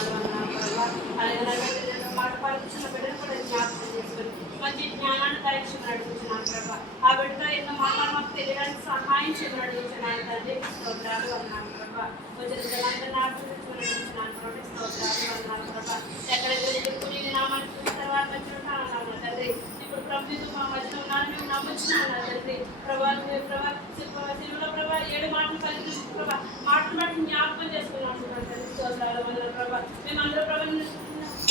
స్తోత్రాలు వందనాలు ప్రభావ. అలాగే మాట పలుకుతున్న బిడ్డను కూడా జ్ఞాపకం చేసుకొని మంచి జ్ఞానాన్ని దయచేసి నడిపించినాను ప్రభావ. ఆ బిడ్డతో ఎన్నో మాటలు మాకు తెలియడానికి సహాయం చేసి నడిపించినాను తండ్రి. స్తోత్రాలు వందనాలు ప్రభావ. వచ్చిన జనాన్ని నడిపించినాను ప్రభావ. స్తోత్రాలు వందనాలు ప్రభావ. ఎక్కడెక్కడ నామాన్ని చూసిన తర్వాత వచ్చిన తండ్రి. ఇప్పుడు ప్రభుత్వం మా మధ్యలో ఉన్నాను మేము నమ్మొచ్చినాను తండ్రి. శిలువలో ప్రభావ 7 మాటలు కలిగి ప్రభావ మాటలు బట్టి జ్ఞాపకం చేసుకున్నాను తండ్రి. స్తోత్రాలు వందనాలు ప్రభావ. మేమందరూ ప్రభావం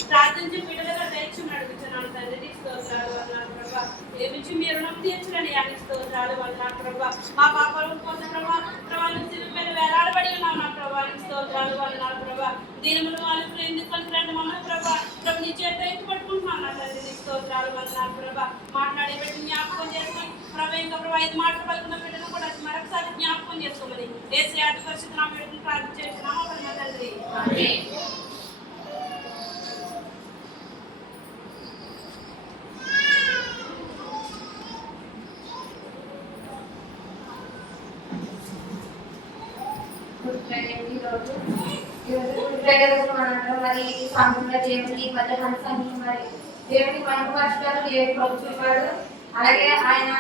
ప్రార్థించి బిడ్డలుగా దయచేసి నడిపించున్నాను తండ్రి. స్తోత్రాలు వందనాలు ప్రభావ. ఏమిచ్చి మీ రుణం తీర్చండి అని స్తోత్రాలు వందనాలు ప్రభావ. మా పాపాల కోసం ప్రభావం శిలువ మీద వేలాడబడి ఉన్నాం నా ప్రభావానికి స్తోత్రాలు వందనాలు ప్రభావ. దీనములు వాళ్ళు ఎందుకు రండి మమ్మల్ని ప్రభావ నీ చేత ఎత్తు పట్టుకుంటున్నాను నా తండ్రి. స్తోత్రాలు వందనాలు ప్రభావ. మాట్లాడే పెట్టి జ్ఞాపకం చేసుకొని ప్రభావ ఇంకా ప్రభావ 5 మాటలు పలుకున్న బిడ్డను కూడా మరొకసారి జ్ఞాపకం చేసుకోమని ఏసీ అతి పరిస్థితి నా బిడ్డను ప్రార్థన చేస్తున్నాము తండ్రి. మరి సంపూర్ణ దేవుని మధ్యహంసాన్ని మరి దేవుని మహిమపరచడానికి దేవుడు ప్రభుత్వాడు. అలాగే ఆయన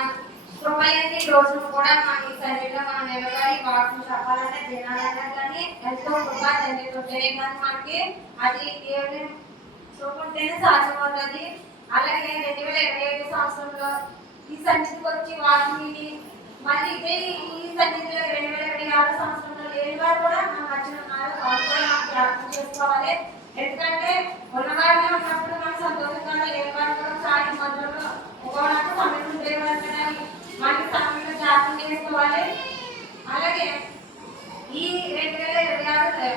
కృపయని రోజును కూడా మన ఈ శరీరంలో మనం నిలబడి వాటిని చెప్పాలంటే తినాలన్నా కానీ ఎంతో కృప తండ్రితోనే కానీ మనకి అది దేవుని చూపుంటేనే సాధ్యమవుతుంది. అలాగే 2027 సంవత్సరంలో ఈ సన్నిధికి వచ్చి వాటిని మళ్ళీ ఇదే ఈ సన్నిధిలో 2026 సంవత్సరంలో లేని వారు కూడా మన మధ్యన ఉన్నారు. వాళ్ళు కూడా మనం ప్రార్థన చేసుకోవాలి. ఎందుకంటే ఉన్నవారిని ఉన్నప్పుడు మనం సంతోషంగా లేని వారు కూడా చాలా మధ్యలో ఒకనాడు సమయం ఉండేవారు కదా మనకి సమయంలో ప్రార్థన చేసుకోవాలి. అలాగే ఈ 2026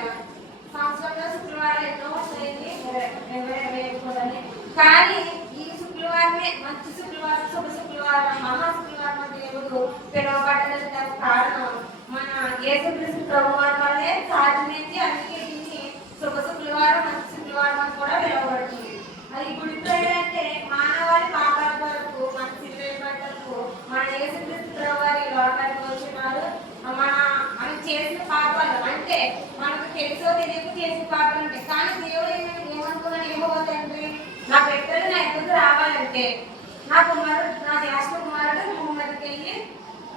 సంవత్సరంలో శుక్రవారం ఎన్నో వస్తాయండి 2027 కానీ ఈ శుక్రవారమే మంచి శుక్రవారం శుభ శుక్రవారం మహా శుక్రవారం దేవుడు పిలువబడడానికి కారణం మన యేసుక్రీస్తు ప్రభువారి వల్లే సాధ్యమైంది. అందుకే దీన్ని శుభ శుక్రవారం మంచి శుక్రవారం అని కూడా పిలువబడుతుంది. అది గుడి అంటే మానవాళి పాపాల వరకు మన సిలువకు మన యేసుక్రీస్తు ప్రభువారి లోకానికి వచ్చినారు. మనం చేసిన పాపాలు అంటే మనకు తెలుసో తెలియక చేసిన పాపాలు ఉంటాయి. కానీ దేవుడు ఏమనుకున్నాడు ఏమవుతుంది నా బిడ్డలు నా ఎదురు రావాలంటే నా దేశ కుమారుడు భూమి మీదకి వెళ్ళి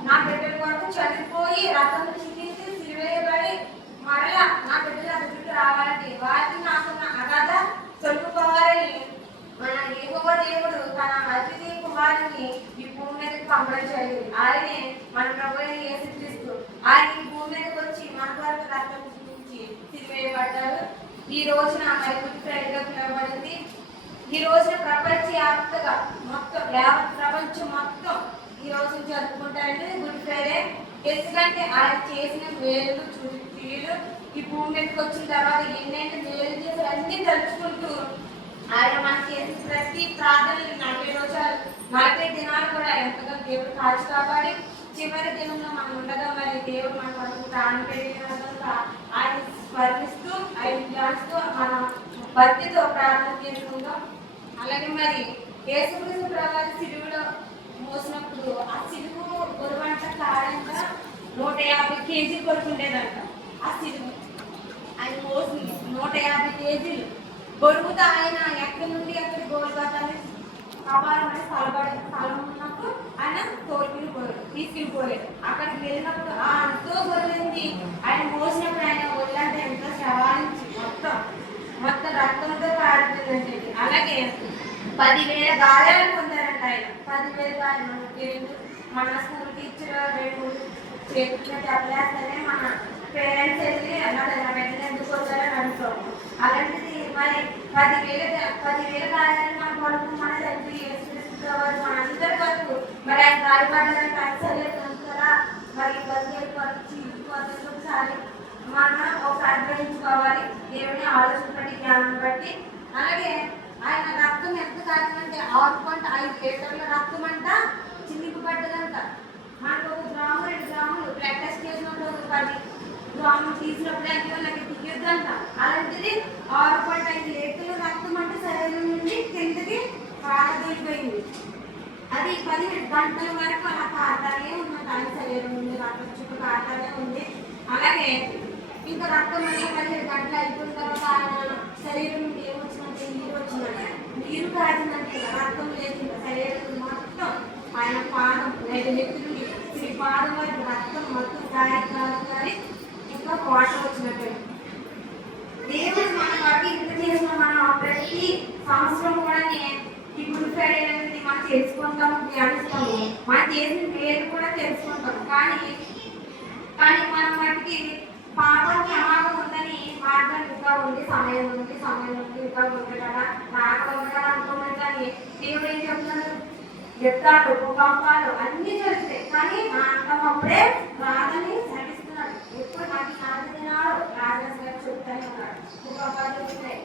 నా బిడ్డల కొరకు చనిపోయి రథం చూపించి సిలువేయబడి మరలా నా బిడ్డలు నా దగ్గరికి రావాలంటే వారికి నాకున్న అగాధ తొలుపుకోవాలని మన యెహోవా దేవుడు తన అతిథి కుమారుని ఈ భూమి మీదకి పంపడం జరిగింది. ఆయనే మన ప్రభువైన యేసుక్రీస్తు. ఆయన ఈ భూమి మీదకి వచ్చి మన కొరకు రథం చూపించి సిలువేయబడ్డారు. ఈ రోజున మరి గుడ్ ఫ్రైడేగా పిలువబడింది. ఈ రోజున ప్రపంచవ్యాప్తంగా మొత్తం యావత్ ప్రపంచం మొత్తం ఈ రోజున జరుపుకుంటారంటే గుడ్ ఫ్రైడే. ఎందుకంటే ఆయన చేసిన మేలు కీడు ఈ భూమి మీదకి వచ్చిన తర్వాత ఎన్నైనా మేలు చేసి అన్ని తలుచుకుంటూ ఆయన మనం చేసిన ప్రతి ప్రార్థనలు 40 దినాలు కూడా ఎంతగా దేవుడు కాచి కాపాడి చివరి దినంలో మనం ఉండగా మరి దేవుడు మన కొరకు ప్రాణం పెట్టిన ఆయన స్మరిస్తూ ఆయన ధ్యానిస్తూ మన భక్తితో ప్రార్థన చేసుకుందాం. అలాగే మరి యేసుక్రీస్తు ప్రభువారి సిలువలో మోసినప్పుడు ఆ సిలువు బరువంట కారంగా 150 కేజీలు కొడుకుండేదంట. ఆ సిలువు ఆయన మోసింది 150 కేజీలు బరువుతో ఆయన ఎక్కడి నుండి ఎక్కడి గోల్గొతాన్ని కబాలమని స్థలం ఉన్నప్పుడు ఆయన తీసుకెళ్ళిపోయాడు. అక్కడికి వెళ్ళినప్పుడు ఎంతో బరువుంది ఆయన మోసినప్పుడు ఆయన ఒళ్ళంటే ఎంతో శవానికి మొత్తం రక్తంతో కారుతుందంటే. అలాగే 10,000 గాయాలు పొందారంట ఆయన. 10,000 గాయాలు మన స్కూల్ టీచర్ 2 చేతుల్లో చెప్పలేస్తేనే మన పేరెంట్స్ వెళ్ళి అన్నదన్న వెంటనే ఎందుకు వచ్చారని అడుగుతాం. అలాంటిది మరి 10,000 గాయాలు మన కొడుకు మన తండ్రి యేసుక్రీస్తు మన అందరి వరకు మరి ఆయన గాయపడ్డారంటే అంతరా మరి 10,000 ఒకసారి మనం ఒకసారి గ్రహించుకోవాలి దేవుని ఆలోచన జ్ఞానం బట్టి. అలాగే ఆయన రక్తం ఎంత కాదంటే 6.5 లీటర్ల రక్తం అంట చినిగిపడ్డదంట. మనకు 1 గ్రాము 2 గ్రాములు బ్లడ్ టెస్ట్ చేసినప్పుడు 10 గ్రాములు తీసినప్పుడు అంటే నాకు తీయొద్దంట. అలాంటిది 6.5 లీటర్ల రక్తం అంటే శరీరం నుండి కిందకి పారదోలిపోయింది. అది 10 గంటల వరకు అలా కారుతానే ఉన్నది. ఆయన శరీరం నుండి రక్తం చుట్టూ కారుతానే ఉంది. అలాగే ఇంకా రక్తం 15 గంటలు అయిపోయిన తర్వాత ఆయన కాచినట్టు రక్తం లేకుండా శరీరం మొత్తం ఆయన పాదం నెత్తుడి శ్రీ పాదం వరకు రక్తం మొత్తం కానీ ఇంకా కోట వచ్చినట్టు దేవుడు మన వారికి ఇంత చేసిన మనం ప్రతి సంవత్సరం కూడా ఈ గుడ్ ఫ్రైడే అనేది మనం తెలుసుకుంటాము ధ్యానిస్తాము మనం చేసిన పేరు కూడా తెలుసుకుంటాం కానీ మనం వాటికి పాపం క్షమాపణ ఉందని మార్గం ఇంకా ఉంది సమయం ఇంకా ఉంది కదా నాకు ఉండగా అనుకున్నాను కానీ దేవుడు ఏం చెప్తున్నాడు చెప్తాడు భూకంపాలు అన్ని జరుగుతాయి కానీ నా అంతం అప్పుడే రాదని నటిస్తున్నాడు ఎప్పుడు నాకు నాలుగు దినాలు రాజస్ గారు చెప్తానే ఉన్నాడు భూకంపాలు జరుగుతాయి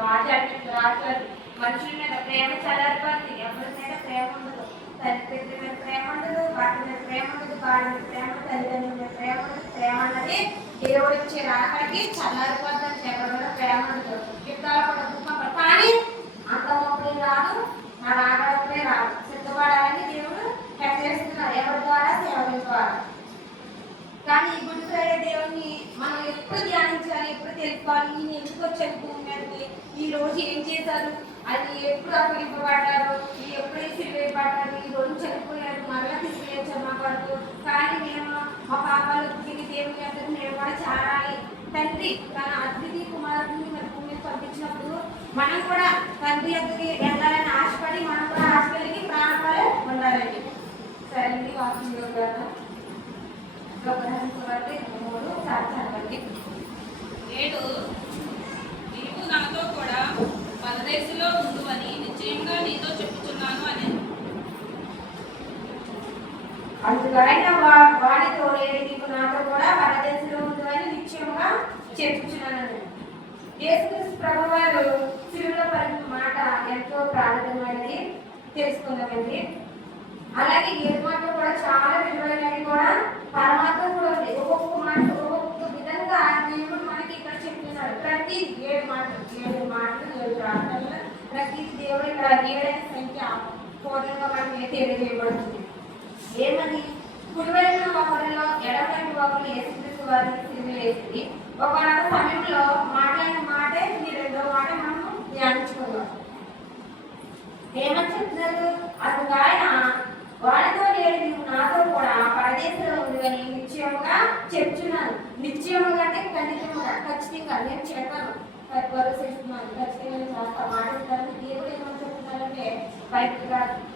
రాజాలు రాజు మనుషుల మీద ప్రేమ చల్లారిపోతుంది ఎవరి మీద ప్రేమ ఉండదు తల్లి మీద ప్రేమ ఉండదు వాటి మీద ప్రేమ ఉండదు వారి మీద ప్రేమ తల్లిదండ్రుల మీద ప్రేమ ఉండదు ప్రేమ అన్నది దేవుడు ఇచ్చే రాకడికి చల్లారిపోతుంది ఎవరి మీద ప్రేమ ఉండదు యుద్ధాలు కూడా భూకంపాలు కానీ అంతమప్పుడే రాదు నా రాకడప్పుడే రాదు సిద్ధపడాలని దేవుడు హెచ్చరిస్తున్నారు ఎవరి ద్వారా సేవల ద్వారా కానీ ఈ గుడ్ ఫ్రైడే దేవుని మనం ఎప్పుడు ధ్యానించాలి ఎప్పుడు తెలుసుకోవాలి ఈయన ఎందుకు వచ్చారు భూమి మీదకి ఈ రోజు ఏం చేశారు అది ఎప్పుడు అప్పగింపబడ్డారు ఎప్పుడు సిరివేయబడ్డారు ఈ రోజు చనిపోయారు మరలా తీసుకెళ్ళారు మా కొరకు కానీ మేము మా పాపాలు తిరిగి దేవుని దగ్గర మేము కూడా చాలాలి తండ్రి తన అతిథి కుమారుడిని మన భూమి మీద పంపించినప్పుడు మనం కూడా తండ్రి దగ్గరికి వెళ్ళాలని ఆశపడి మనం కూడా ఆశ కలిగి ప్రాణాలు ఉండాలండి సరే వాకింగ్ కదా నేడు నీవు నాతో కూడా పరదేశంలో ఉండువని నిశ్చయంగా నీతో చెప్పుచున్నాను అని అందుకైనా వాడితో నీకు నాతో కూడా పరదేశంలో ఉండువని నిశ్చయంగా చెప్పుచున్నాను యేసుక్రీస్తు ప్రభువారు శిలువలో పలికిన మాట ఎంతో ప్రాధాన్యమైనది తెలుసుకుందామండి అలాగే ఏ మాట కూడా చాలా విలువైనది కూడా పరమాత్మ కూడా ఉంది ఒక్కొక్క మాట ఒక్కొక్క విధంగా దేవుడు మనకి ఇక్కడ చెప్తున్నాడు ప్రతి 7 మాటలు 7 ప్రార్థనలు ప్రతి దేవుడు ఇక్కడ 7 సంఖ్య పూర్ణంగా మనకి తెలియజేయబడుతుంది ఏమని కుడివైపున ఒకరిలో ఎడవైపు ఒకరు యేసుక్రీస్తు వారిని సిలువేసింది ఒకనొక సమయంలో మాట్లాడిన మాటే ఈ రెండో మాట మనం ధ్యానించుకుందాం ఏమని చెప్తున్నారు అతను ఆయన వాడితో నేను నీవు నాతో కూడా పరదేశంలో ఉందని నిశ్చయముగా చెప్తున్నాను నిశ్చయముగా అంటే ఖచ్చితంగా నేను చేస్తాను భరోసేస్తున్నాను ఖచ్చితంగా నేను చేస్తాను మాట్లాడతాను దేవుడు ఏమని చెప్తున్నారంటే బైబిల్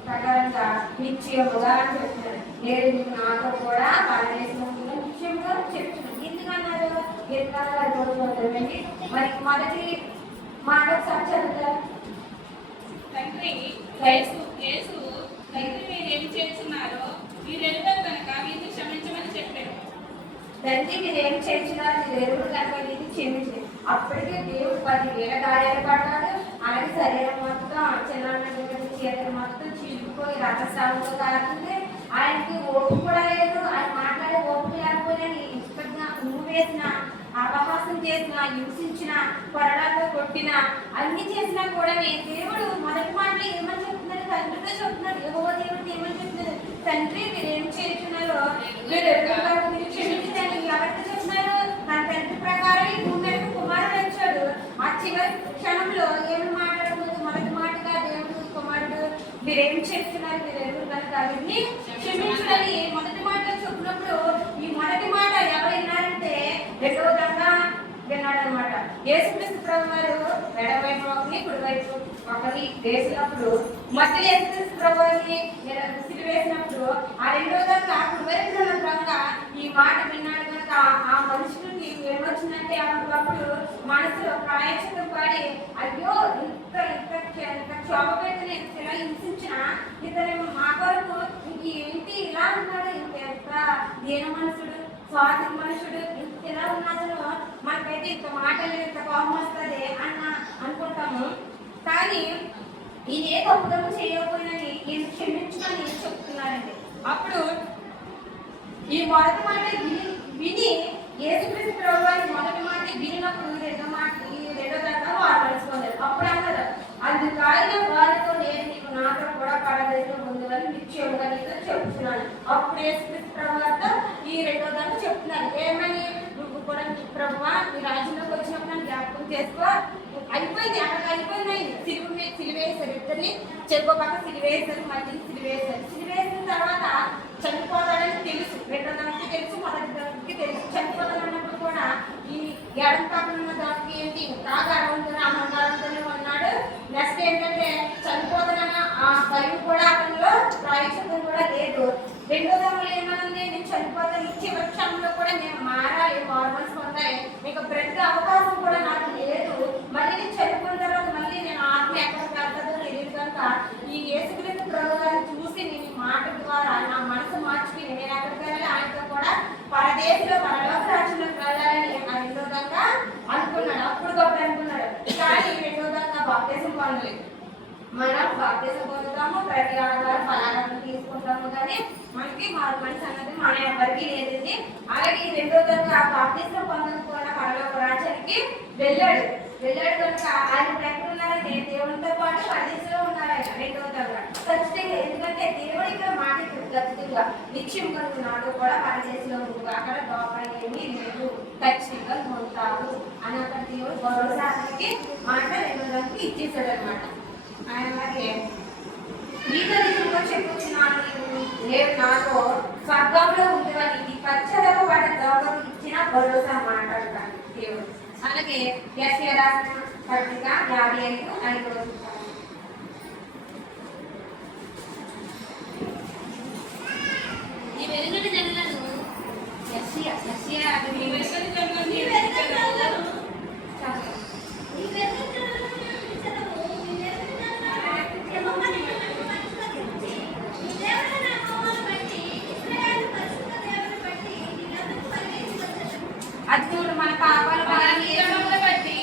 ప్రకారంగా నిశ్చయముగా అని చెప్తున్నాను నేను నీకు నాతో కూడా పరదేశంలో ఉందని నిశ్చయముగా చెప్తున్నాను ఎందుకన్నారు ఎందుకన్నారండి మరి మొదటి మాట ఒకసారి చదువుతారు తండ్రి యేసు తండ్రి మీరేం చేస్తున్నారో మీరు ఎరుగరు కనుక వీరిని క్షమించమని చెప్పారు తండ్రి మీరు ఏం చేస్తున్నారు మీరు ఎరువుడు కనుక వీరిని క్షమించండి అప్పటికే దేవుడు 10,000 గాయాలు పడ్డాడు అలాగే శరీరం మొత్తం చిన్న చేతులు మొత్తం చీలిపోయి రక్తస్రావంతో కారుతుంది ఆయనకి ఓపు కూడా లేదు ఆయన మాట్లాడే ఓపు లేకపోయినా ఇష్టంగా నువ్వు వేసిన అపహాసం చేసిన హింసించిన కొరడాతో కొట్టిన అన్ని చేసినా కూడా దేవుడు మొదటి మాటలు ఏమని చెప్తున్నారు తండ్రితో చెప్తున్నారు యెహోవా దేవుడు ఏమని చెప్తున్నారు తండ్రి మీరు ఏం చేస్తున్నారో మీరు క్షమించండి ఎవరికి చెప్తున్నారు తన తండ్రి ప్రకారం ఈ భూమి మీద కుమారుడు వచ్చాడు ఆ చివరి క్షణంలో ఏమి మాట్లాడుతుంది మొదటి మాటగా దేవుడు కుమారుడు మీరేం చేస్తున్నారు మీరు ఎవరు కనుక అవన్నీ క్షమించడానికి మొదటి మాట చెప్పినప్పుడు ఈ మొదటి మాట ఎవరు విన్నారంటే రెండవ విధంగా విన్నాడనమాట యేసుక్రీస్తు ప్రభువారు ఎడవైపు ఒకరిని కుడివైపు ఒకరిని వేసినప్పుడు మధ్య యేసుక్రీస్తు ప్రభువారిని సిలువేసినప్పుడు ఆ రెండవ విధంగా కుడివైపు విధంగా ఈ మాట విన్నాడు కనుక ఆ మనుషులకి ఏమొచ్చిందంటే అప్పుడు మనసులో ప్రాయశ్చిత్తం పడి అయ్యో ఇంత క్షోభ పెట్టి ఇలా హింసించిన ఇతను మా కొరకు ఏంటి ఇలా ఉన్నాడు ఇంకెంత దీన మనుషుడు స్వార్థ మనుషుడు ఇలా ఉన్నాడు మనకైతే ఇంత మాటలు ఇంత కోపం వస్తుంది అనుకుంటాము కానీ ఇదే తప్పుదమ్ము చేయకపోయినని ఈయన క్షమించుకొని చెప్తున్నారండి అప్పుడు ఈ మొదటి మాట విని యేసుక్రీస్తు ప్రభువారి మొదటి మాట వినినప్పుడు రెండో దాకా వారు తెలుసుకోలేదు అప్పుడు అన్నారు అందుకైన వారితో నేను నీకు నాతో కూడా పరదేశంలో ఉందని నిశ్చయముగా నీతో చెప్తున్నాను అప్పుడు యేసుక్రీస్తు ప్రభువారితో ఈ రెండో దాకా చెప్తున్నారు ఏమని నువ్వు కూడా ప్రభువా నీ రాజ్యంలోకి వచ్చినప్పుడు నన్ను జ్ఞాపకం చేసుకో అయిపోయింది, అక్కడ అయిపోయింది. సిలివేశారు ఇద్దరిని, చెరుకు పక్క సిలివేశారు, మధ్యని సిలివేసిన తర్వాత చనిపోతాడని తెలుసు. రెండో దానికి తెలుసు, మొదటి దానికి తెలుసు. చనిపోతాడన్నప్పుడు కూడా ఈ ఎడం పక్కన ఉన్న దానికి ఏంటి బాగా అహంకారంతోనే ఉన్నాడు. నెక్స్ట్ ఏంటంటే చనిపోతాడన్న ఆ భయం కూడా అతనిలో, ప్రాయశ్చిత్తం కూడా లేదు. రెండో దానిలో ఏమనుంది, నేను చనిపోతాను, ఇచ్చే వృక్షంలో కూడా నేను మారాలి, హార్మోన్స్ పొందాలి, మీకు బ్రతికే అవకాశం కూడా నాకు లేదు. మళ్ళీ నేను చనిపోయిన తర్వాత మళ్ళీ నేను ఆత్మ ఎక్కడికి వెళ్తుందో తెలియదు కనుక ఈ యేసుక్రీస్తు ప్రభువుని చూసి నేను ఈ మాట ద్వారా నా మనసు మార్చుకుని నేను ఎక్కడికి వెళ్ళాలి, ఆయనతో కూడా పరదేశంలో పరలోక రాజ్యంలోకి వెళ్ళాలని ఆ రెండో విధంగా అనుకున్నాడు. అప్పటికప్పుడు అనుకున్నాడు. కానీ రెండో విధంగా బాప్తిసం పొందలేదు. మనం బాప్తిసం పొందుతాము, ప్రతి ఆధారం ఫలాలను తీసుకుంటాము, కానీ మనకి మనిషి అన్నది మన ఎవరికి లేదండి. అలాగే ఈ రెండో విధంగా బాప్తిసం పొందకుండా పరలోక రాజ్యానికి వెళ్ళాడు కనుక ఆయన ఎక్కడ ఉన్నారంటే దేవునితో పాటు పరదేశంలో ఉన్నారు. ఆయన రెండో విధంగా ఖచ్చితంగా, ఎందుకంటే దేవుడు ఇక్కడ మాట ఖచ్చితంగా నిత్యం కనుక నాతో కూడా పరదేశంలో ఉంది, అక్కడ లోపల ఏమీ లేదు, ఖచ్చితంగా ఉంటారు అని అక్కడ దేవుడు భరోసాకి మాట రెండో విధంగా ఇచ్చేసాడు అనమాట. అలాగే నీతో నిజంగా చెప్పుతున్నాను, నేను నాతో స్వర్గంలో ఉండేవాడి ఇది ఖచ్చితంగా వాటి లోపల ఇచ్చిన భరోసా మాట్లాడతాను దేవుడు. అలాగే యెషయా రాసిన పత్రిక 55:5 ఈ వెలుగుని జనులను యెషయా ఈ వెలుగుని జనులను అర్జునుడు మన పాపాలు మన అతిక్రమములను బట్టి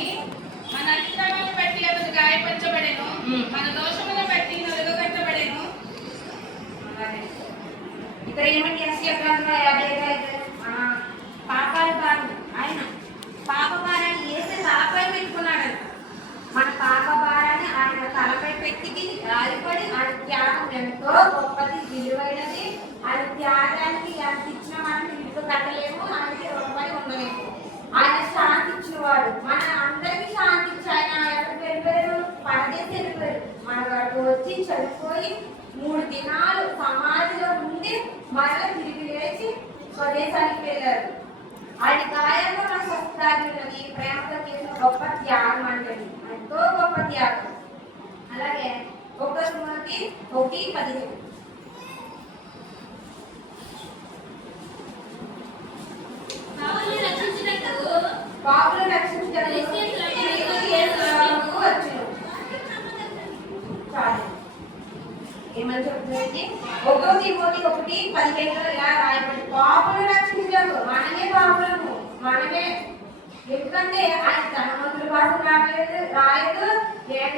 అతడు గాయపరచబడెను, మన దోషములను బట్టి నలుగగొట్టబడెను. ఇక్కడ ఏమంటే యెషయా గ్రంథం 55 పాపాల భారం, ఆయన పాప భారాన్ని వేసి తలపై పెట్టుకున్నాడు. మన పాప భారాన్ని ఆయన తలపై పెట్టి రాలిపడి ఆయన త్యాగం ఎంతో గొప్పది, విలువైనది. ఆయన త్యాగానికి ఎంత ఇచ్చినా మనం ఇల్లు కట్టలేము, ఆయనకి రూపాయి ఉండలేము. ఆయన శాంతి ఇచ్చినవాడు, మన అందరికీ శాంతి ఇచ్చి ఆయన ఎక్కడికి వెళ్ళిపోయారు, పరదేశం వెళ్ళిపోయారు. మన వరకు వచ్చి చనిపోయి 3 దినాలు సమాధిలో ఉండి మరలా తిరిగి లేచి స్వదేశానికి వెళ్ళారు. ఆయన గాయంలో మన స్వస్థాగి ఉన్నది, ప్రేమతో చేసిన గొప్ప త్యాగం అంటే ఎంతో గొప్ప త్యాగం. అలాగే 1 తిమోతి 1:15 పాపులు రక్షించడానికి వచ్చును. ఏమని చెప్తుందంటే 1 తిమోతి 1:15 ఇలా రాయబడి, పాపులు రక్షించకు, మనమే పాపులము, మనమే. ఎందుకంటే ఆయన ధనవంతుల కోసం రాలేదు,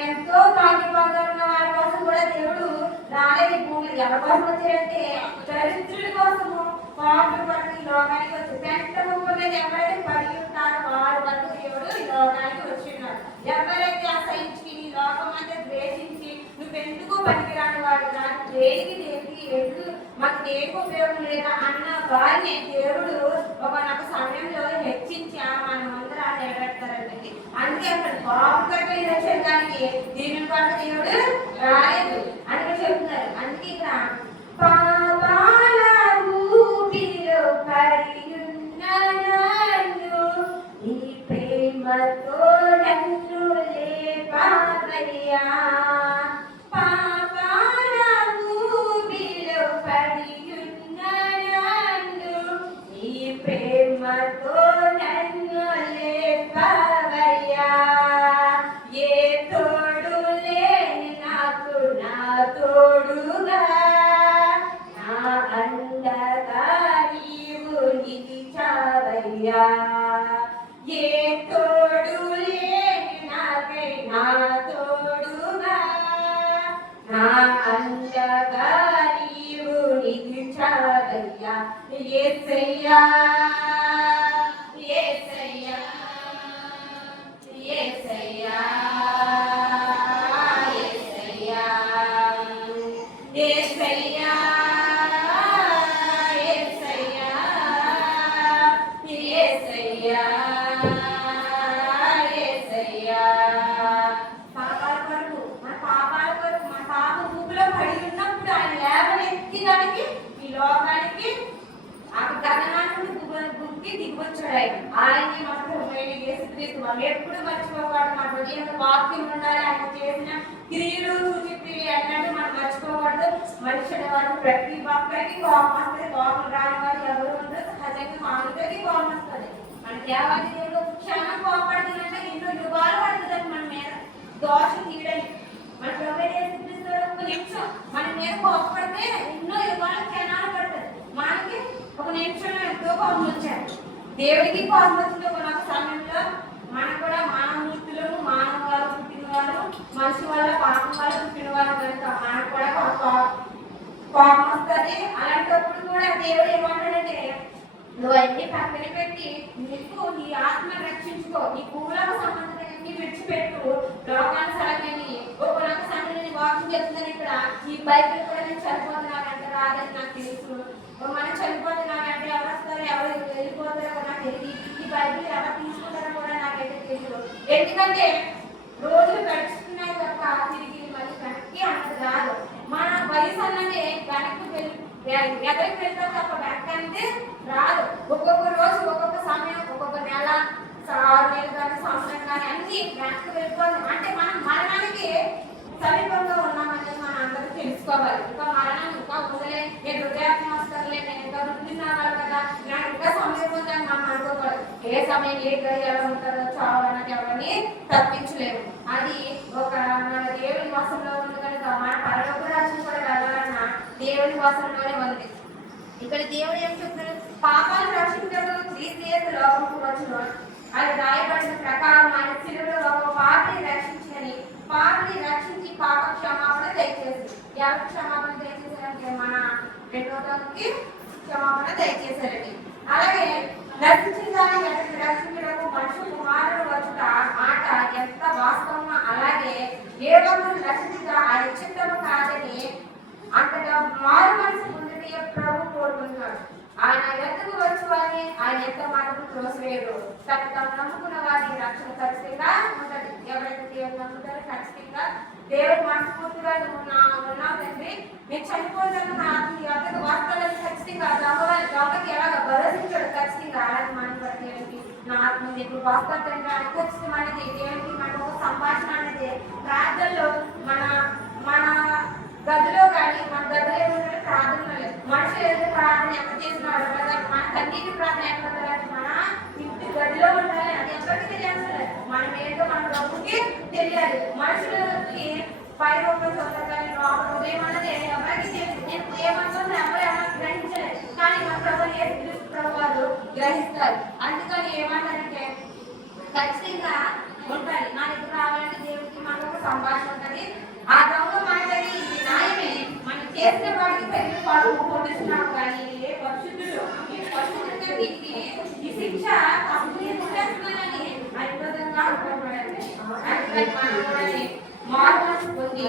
ఎంతో భాగ్యభాగాలు ఉన్న వారి కోసం కూడా దేవుడు రాలేదు. ఈ భూమి ఎవరి కోసం వచ్చారంటే దరిద్రుల కోసము, పాపుల కొరకు ఈ లోకానికి వచ్చి పెంట ముప్పు మీద ఎవరైతే పడి ఉంటారో వారి వరకు దేవుడు ఈ లోకానికి వచ్చిన్నారు. ఎవరైతే అసహించి ఈ లోకం అంటే ద్వేషించి నువ్వెందుకు పనికిరాని వాడు, నాకు దేనికి ఎందుకు మాకు దేనికి ఉపయోగం లేదా అన్న వారిని దేవుడు ఒకనొక సమయంలో హెచ్చించి మనమందరూ నిలబెడతారండి. అందుకే అక్కడ పాపకరమైన రక్షించడానికి దీని కొరకు దేవుడు రాలేదు అని చెప్తున్నారు. అందుకే ఇక్కడ పాపాల ఊపిలో పడి ఉన్న నన్ను నీ ప్రేమతో నన్ను లేపావయ్యా, పాపాల ఊపిలో పడి ఉన్న నన్ను నీ ప్రేమతో నన్ను లేపావయ్యా. ఏ తోడు లేని నాకు నా తోడుగా, నా అండగా నీవు నిలిచావయ్యా. ఏ తోడు లేని నాకై నా తోడుగా, నా అండగా నీవు నిలిచావయ్యా. యేసయ్యా యేసయ్యా యేసయ్యా యేసయ్యా యేసయ్యా యేసయ్యా యేసయ్యా యేసయ్యా రక్షించాడు. ఆయన మన యేసుక్రీస్తు మనం ఎప్పుడు మర్చిపోకూడదు. మన హృదయంలో వాక్యం ఉండాలి. ఆయన చేసిన క్రియలు సూచిక్రియలు అన్నట్టు మనం మర్చిపోకూడదు. మనిషి అనేవాడు ప్రతి ఒక్కరికి కోపం వస్తుంది. కోపం రాని వారు ఎవరు ఉండరు. సహజంగా మానవుడికి కోపం వస్తుంది. మన దేవాది దేవుడు క్షణం కోపడుతుందంటే ఎన్నో యుగాలు పడుతుంది మన మీద దోషం తీయడానికి. మన ప్రభు యేసుక్రీస్తు ఒక నిమిషం మన మీద కోపపడితే ఎన్నో యుగాలు క్షణాలు పడుతుంది. మనకి ఒక నిమిషం ఎంతో కోపం వచ్చారు. దేవుడికి కోపం వచ్చింది ఒక సమయంలో. మనం కూడా మానవమూర్తులను మానవాళ్ళు పుట్టినవారు, మనిషి వల్ల పాపం వల్ల పుట్టినవారు కనుక మనకు కూడా కోపం వస్తుంది. అలాంటప్పుడు కూడా దేవుడు ఏమంటాడంటే నువ్వు అన్ని పక్కన పెట్టి నీకు నీ ఆత్మను రక్షించుకో, నీ పూలకు సంబంధించి విడిచిపెట్టు, లోకానుసారమని ఒకనొక సమయంలో వాక్యం చెప్తున్నాను. ఇక్కడ ఈ బైబిల్ కూడా నేను చనిపోతున్నానంటే రాదని నాకు తెలుసు. మనం చనిపోతున్నానంటే ఎవరు వస్తారు, ఎవరు వెళ్ళిపోతారో నాకు తెలియదు. ఈ బైబిల్ ఎవరు తీసుకుంటారో కూడా నాకైతే తెలియదు. ఎందుకంటే రోజులు గడుచుకున్నాయి తప్ప తిరిగి మళ్ళీ వెనక్కి అన్నది రాదు. మన వయసు అన్నది వెనక్కి ఎక్కడికి వెళ్తారు తప్ప వెనక్కి అంటే రాదు. ఒక్కొక్క రోజు ఒక్కొక్క సమయం ఒక్కొక్క నెల 6 నెలలు కానీ సంవత్సరం కానీ అన్ని వెనక్కి వెళ్ళిపోతుంది. అంటే మనం మరణానికి సమీపంగా ఉన్నామని మనం అందరూ తెలుసుకోవాలి. ఇంకా మరణం ఇంకా ఉందలే, నేను హృదయాత్మ వస్తానులే, నేను ఇంకా ఉంటున్నాను కదా, నాకు ఇంకా సమయం ఉందని మనం అనుకోకూడదు. ఏ సమయం ఏ గది ఎలా ఉంటుందో చావు అన్నది ఎవరిని తప్పించలేము. అది ఒక మన దేవుని వాసంలో ఉంది కనుక మన పరలోక రాజ్యం కూడా వెళ్ళాలన్నా దేవుని వాసంలోనే ఉంది. ఇక్కడ దేవుడు ఏం చెప్తున్నాడు, పాపాలను రక్షించడం క్రీస్తు లోకంకు వచ్చును అది రాయబడిన ప్రకారం ఆయన శిలువలో ఒక పాపిని రక్షించని, పాపిని రక్షించి పాప క్షమాపణ దయచేసి. ఎవరికి క్షమాపణ దయచేశారంటే మన రెండోకి క్షమాపణ దయచేశారండి. అలాగే రక్షించిన దాన్ని రక్షించడము మనుషు కుమారుడు వచ్చుట మాట ఎంత వాస్తవమో అలాగే ఏ రోజు రక్షించగా ఆ రక్షించడం కాదని అంతగా మారు మనసు పొందిన ప్రభు కోరుకుంటున్నాడు. ఆయన ఎద్దకు వచ్చి వారిని ఆయన ఎంత మాత్రం త్రోసివేయడు. తను నమ్ముకున్న వారి రక్షణ ఖచ్చితంగా ఉంటది. ఎవరైతే దేవుడు నమ్ముతారో ఖచ్చితంగా దేవుడు మనస్ఫూర్తిగా ఉన్నావు తండ్రి, నేను చనిపోతాను నా ఎద్దకు వాస్తవాలను ఖచ్చితంగా దొంగకి ఎలాగ భరోసించాడు ఖచ్చితంగా అలాగే మనం దేవుడికి నా ఆత్మ ఇప్పుడు వాస్తవం తండ్రి అని ఖచ్చితమైనది. దేవుడికి మనకు ఒక సంభాషణ అనేది ప్రార్థనలో మన మన గదిలో కానీ మన గదిలో ఏమంటే ప్రార్థన లేదు. మనుషులు ఏదైతే ప్రార్థన ఎక్కడ చేసినాడు కదా, మన తండ్రికి ప్రార్థన ఎక్కడ మన ఇంటి గదిలో ఉండాలి. అది ఎవరికి తెలియాలి, మనం ఏంటో మన ప్రభుకి తెలియాలి. మనుషులకి పై రూపం చూడాలి, ఉదయం అన్నది ఎవరికి తెలియదు. నేను ఏమంటుందో ఎవరు గ్రహించలేదు, కానీ మన ప్రభు ఏ ప్రభు వారు గ్రహిస్తారు. అందుకని ఏమంటారంటే ఖచ్చితంగా ఉండాలి. నా దగ్గర రావాలంటే దేవుడికి మనకు ఒక సంభాషణ ఉంటుంది. ఆ దొంగ మాట్లాడి ఇది న్యాయమే, మనం చేసిన వాడికి తగిన పాటు పోతున్నాం. కానీ ఏ పరిశుద్ధుడు దీనికి ఈ శిక్ష చేస్తున్నానని అద్భుతంగా అనుకోబడండి. అందుకని మనం కూడా మార్పు పొంది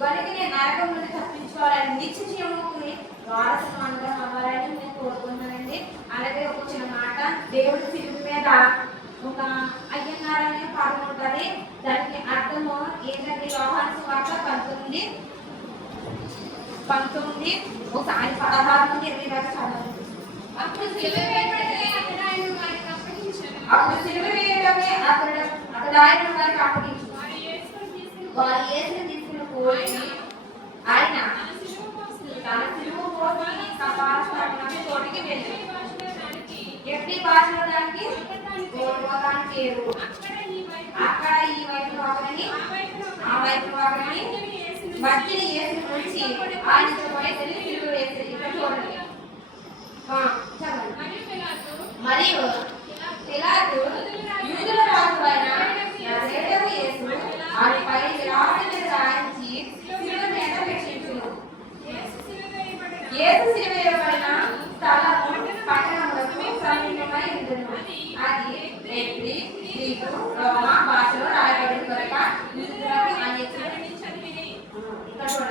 బలికి నరకం నుండి తప్పించుకోవాలని నిత్య జీవముకి వారసులంగా అవ్వాలని నేను కోరుకుంటున్నానండి. అలాగే ఒక చిన్న మాట, దేవుడి శిలువ మీద ఒక అయ్యన్నారనే పాఠం ఉంటుంది. దానికి అర్థము ఏంటంటే యోహాను సువార్త 19 ఒకసారి 16 నుండి 20 దాకా చదవండి. అప్పుడు సిలువ వేయడమే అక్కడ ఆయన వారికి అప్పగించారు. వారు యేసుని తీసుకుని పోయి ఆయన తన సిలువ పోసి సభాషణకి చోటికి వెళ్ళి ఎట్టి భాషలో దానికి గోడవడానికి అక్కడ ఈ వైపు వాగని ఆ వైపు వాగని మధ్యని వేసి ఉంచి ఆయనతో వయసుని సిలువ వేసి ఇక్కడ చూడండి. మరియు పిలాతు యూదుల రాజు అయిన నజరేయుడగు యేసు ఆయనపై రాజు మీద రాయించి సిలువ మీద పెట్టించును. యేసు సిలువ వేయబడిన స్థలము పట్టణములకు సమీపమై ఉండును. అది హెబ్రీ, గ్రీకు, రోమా భాషలో రాయబడింది కనుక యూదులకు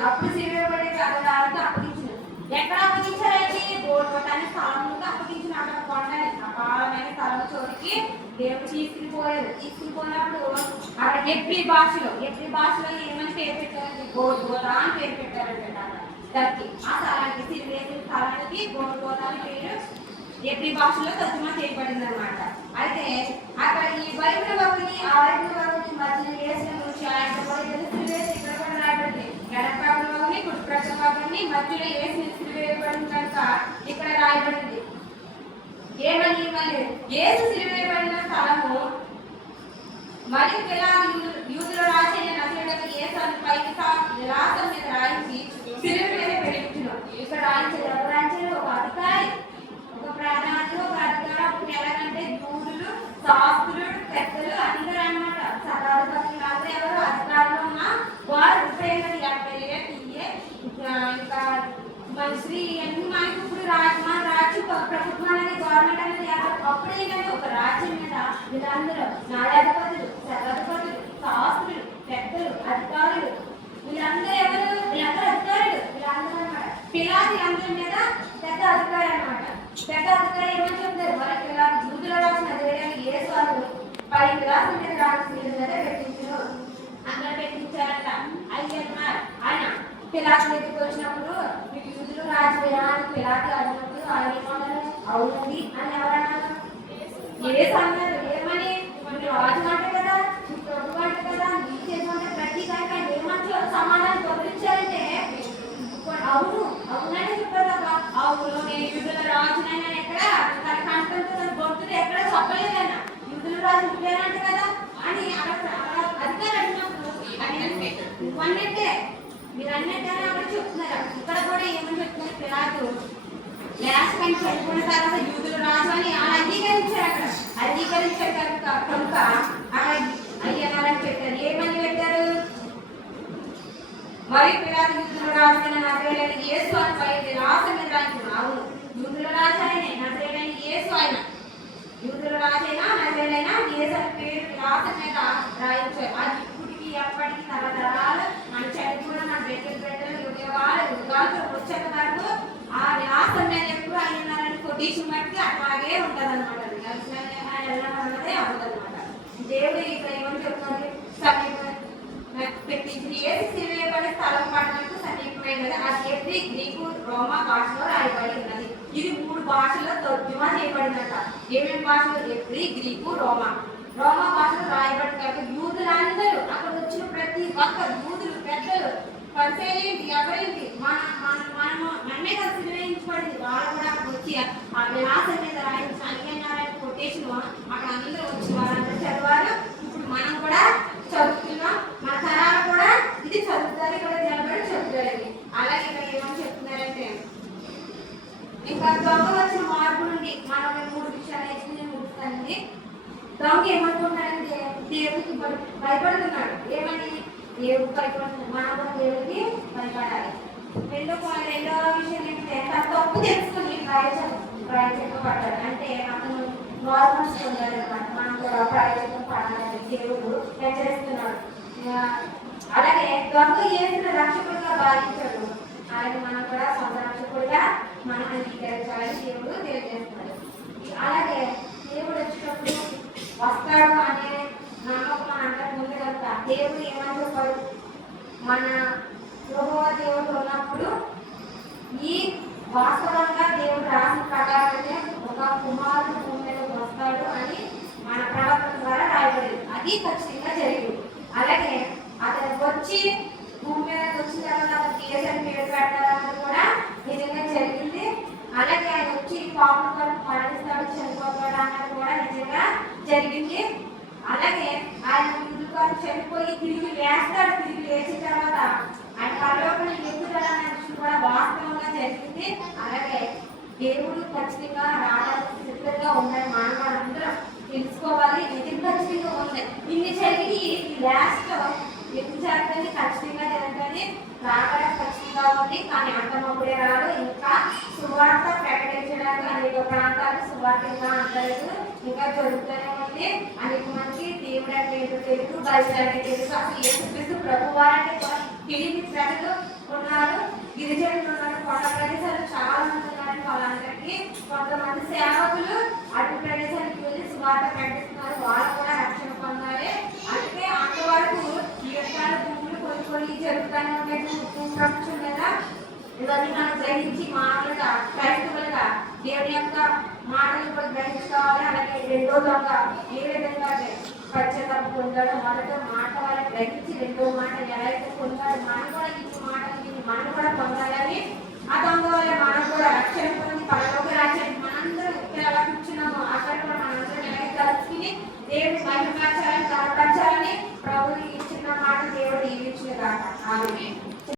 అప్పుడు సిలువ వేయబడే ప్రజలకు అప్పగించును. ఎక్కడ అప్పగించారండి? గోల్కొండని స్థలంలో అప్పగించిన అక్కడ కొండని అపారమైన స్థలం చోటికి దేవుడు తీసుకుపోయారు. తీసుకుపోయినప్పుడు అక్కడ హెబ్రీ భాషలో ఏమని పేరు పెట్టారంటే గోల్గోతా అని పేరు పెట్టారంట. దానికి ఆ స్థలానికి సిలువ వేసిన స్థలానికి గోల్గోతా అని పేరు ఎబ్రి భాషలో తర్జుమా చేయబడింది అనమాట. అయితే అక్కడ ఈ బైబిల్ ఒకటి ఆ బైబిల్ ఒకటి మధ్య యేసు గురించి ఆయన ఇక్కడ కూడా రాయబడింది. ఎడపక్కని కుడిపక్కని మధ్యలో యేసు సిలువేయబడింది కనుక ఇక్కడ రాయబడింది. ఏమని మళ్ళీ యేసు సిలువేయబడిన స్థలము మరియు యూదుల రాజైన నజరేయుడైన యేసు అని పైకి విలాసం మీద రాయించి సిలువ మీద పెట్టించును. ఇక్కడ రాయించారు. ఎవరు రాయించారు? ఒక అధికారి, ఒక ప్రధాని, ఒక అధికారి. అప్పుడు ఎలాగంటే యూదులు, శాస్త్రులు, పెద్దలు అందరూ అన్నమాట. సదాధిపతులు అందరూ ఎవరు అధికారులు ఉన్న వారు ఉపయోగం 70 టీఏ ఇంకా మంత్రి అన్ని మనకి ఇప్పుడు మన రాజ్య ప్రభుత్వం అనేది గవర్నమెంట్ అనేది అప్పుడు ఏంటంటే ఒక రాజ్యం మీద వీళ్ళందరూ న్యాయాధిపతులు, సర్వాధిపతులు, శాస్త్రులు, పెద్దలు, అధికారులు వీళ్ళందరూ ఎవరు? వీళ్ళందరూ అధికారులు. వీళ్ళందరూ అనమాట పిలాతి అందరి మీద పెద్ద అధికారి అనమాట. పెద్ద అధికారి ఏమని చెప్తారు? మరి పిలాతి యూదుల రాసిన చేయడానికి యేసు వాళ్ళు పై విలాసం మీద రాసిన మీద పెట్టించారు. అందరూ పెట్టించారంట. అయ్యన్నారు ఆయన పిలాతి దగ్గరికి వచ్చినప్పుడు మీకు యూదులు రాజువేనా అని పిలాతి అడిగినప్పుడు ఆయన ఏమన్నారు? అవునండి అని ఎవరన్నారు? యేసు అన్నారు. ఏమని? మీరు రాజు అంటే కదా, ప్రభు అంటే కదా, మీరు చేసుకుంటే ప్రతి దానికి ఏమంటే సమాధానం బదిలించారంటే అవును అవునని చెప్పారు కదా. అవును నేను యూదుల రాజునైనా ఎక్కడ తన కంటంతో తన గొంతులు ఎక్కడ చెప్పలేదన్నా యూదుల రాజు నువ్వేనంట కదా అని అధికారి అడిగినప్పుడు అన్నట్టే మీరు అన్నట్టే అక్కడ చెప్తున్నారు. ఇక్కడ కూడా ఏమని చెప్తున్నారు? పిలాతు లాస్ట్ టైం చనిపోయిన తర్వాత యూదుల రాజు అని అంగీకరించారు. అక్కడ అంగీకరించారు కనుక అయ్యనారని పెట్టారు. ఏమని పెట్టారు? మరి పిలాతు యూదుల రాజు నజరేయుడైన యేసు అని పై విలాసం మీద రాయించారు. అవును యూదుల రాజు ఆయనే, నజరేయుడైన యేసు ఆయన. యూదుల రాజైనా నజరేయుడైన యేసు అని పేరు విలాసం మీద రాయించారు. అది ఇప్పటికి ఎప్పటికీ తరతరాలు మన చరిత్ర మన బిడ్డలు యుగాలు వచ్చేంత వరకు ఆ విలాసం మీద ఎప్పుడు అయ్యన్నారని కొటేషన్ బట్టి అట్లాగే ఉంటుంది అనమాట. అన్నదే అవుతుందన్నమాట. దేవుడు ఇక్కడ ఏమని చెప్తుంది? పెట్టించిన యేసు సిలువేయబడిన స్థలం పట్టణకు సమీపమైనది. అది ఎబ్రి, గ్రీకు, రోమా భాషలో రాయబడి ఉన్నది. ఇది 3 భాషల్లో తర్జుమా చేయబడినట. ఏమేమి భాషలు? ఎబ్రి, గ్రీకు, రోమా. రోమా భాషలో రాయబడి కాబట్టి యూదులందరూ అక్కడ వచ్చిన ప్రతి ఒక్క యూదులు, పెద్దలు, పరిచయం ఎవరైంది మనమే కదా సిలువేయించబడింది. వాళ్ళు కూడా అక్కడ వచ్చి ఆ విలాసం మీద రాయించిన అయ్యన్నారని కొటేషన్ అక్కడ అందరూ వచ్చి వాళ్ళందరూ చదివారు. ఇప్పుడు మనం కూడా చదువుతున్నాం. మన తరాలు కూడా ఇది చదువుతారు. ఇక్కడ నిలబడి చదువుతారు. అలాగే ఇక్కడ ఏమని చెప్తున్నారంటే ఇంకా దొంగ వచ్చిన మార్పు నుండి మనం 3 విషయాలు వేసుకుని ముగుస్తానండి. దొంగ ఏమనుకుంటాడంటే దేవుడికి భయపడుతున్నాడు. ఏమని? దేవుడికి భయపడుతున్నాడు. మనం దేవుడికి భయపడాలి. రెండో విషయం ఏంటంటే తన తప్పు తెలుసుకుని ప్రాయచిత్తం పడ్డాడు. అంటే అతను నార్మల్స్ పొందాడు అనమాట. మనం కూడా ప్రాయచిత్తం పడాలని దేవుడు హెచ్చరిస్తున్నాడు. అలాగే దొంగ యేసును రక్షకుడిగా భావించాడు. ఆయన మనం కూడా సొంత రక్షకుడిగా మనం అంగీకరించాలని దేవుడు తెలియజేస్తున్నాడు. అలాగే దేవుడు వచ్చినప్పుడు వస్తాడు అనే నమ్మకం అంతకు ముందు కనుక దేవుడు ఏమని చెప్పాడు? మన యెహోవా దేవుడు ఉన్నప్పుడు ఈ వాస్తవంగా దేవుడు రాసిన ప్రకారమే ఒక కుమారుడు భూమి మీదకి వస్తాడు అని మన ప్రవక్త ద్వారా రాయబడింది. అది ఖచ్చితంగా జరిగింది. అలాగే అతను వచ్చి భూమి మీదకి వచ్చిన తర్వాత కేసరి పేరు పెట్టాలని కూడా నిజంగా జరిగింది. అలాగే ఆయన వచ్చి పాపం కొరకు మరణిస్తాడు, చనిపోతాడు అన్నది కూడా నిజంగా జరిగింది. అలాగే ఆయన యూదుల కొరకు చనిపోయి తిరిగి లేస్తాడు. తిరిగి లేచిన తర్వాత ఆయన పరలోకానికి ఎక్కుతాడు అనే విషయం కూడా వాస్తవంగా జరిగింది. అలాగే దేవుడు ఖచ్చితంగా రావడానికి సిద్ధంగా ఉందని మానవాళ్ళందరూ తెలుసుకోవాలి. ఇది ఖచ్చితంగా ఉంది. ఇన్ని జరిగి లాస్ట్ ఎందుకు జరుగుతుంది? ఖచ్చితంగా జరుగుతుంది. రావడం ఖచ్చితంగా ఉంది. కానీ అంతమప్పుడే రాదు. ఇంకా సువార్త ప్రకటించడానికి అనేక ప్రాంతాలు సువార్తగా అందలేదు. ఇంకా జరుగుతూనే ఉంది. అనేక మంది దేవుడు అంటే తెలుగు, బైబిల్ అంటే తెలుగు. అసలు యేసుక్రీస్తు ప్రభువారంటే కూడా తెలియని ప్రజలు ఉన్నారు. గిరిజనులు ఉన్నారు. కొండ ప్రదేశాలు చాలా మంది ఉన్నారు. వాళ్ళందరికీ కొంతమంది సేవకులు అటు ప్రదేశానికి వెళ్ళి సువార్త ప్రకటిస్తున్నారు. వాళ్ళు కూడా రక్షణ పొందాలి. అందుకే అంతవరకు ఈ యొక్క భూములు కొన్ని జరుగుతూనే ఉన్నాయి. ప్రపంచం మీద ఇవన్నీ మనం గ్రహించి మామూలుగా క్రైస్తవులుగా దేవుని యొక్క మాటలు కూడా గ్రహించుకోవాలి. అలాగే రెండో దొంగ ఏ విధంగా పశ్చాత్తాపం పొందాడో మొదట మాట వల్ల గ్రహించి రెండో మాట ఎలా అయితే పొందాడు మనం కూడా ఈ మాటలు మనం కూడా పొందాలని ఆ దొంగ వల్ల మనం కూడా రక్షణ పొంది పరలోక రాజ్యాన్ని మనందరం ఇక్కడ ఎలా కూర్చున్నామో అక్కడ కూడా మనందరం ఎలా కలుసుకుని దేవుడు మహిమపరచాలని కనపరచాలని ప్రభుని ఇచ్చిన మాట దేవుడు దీవించిన కాక ఆమేన్.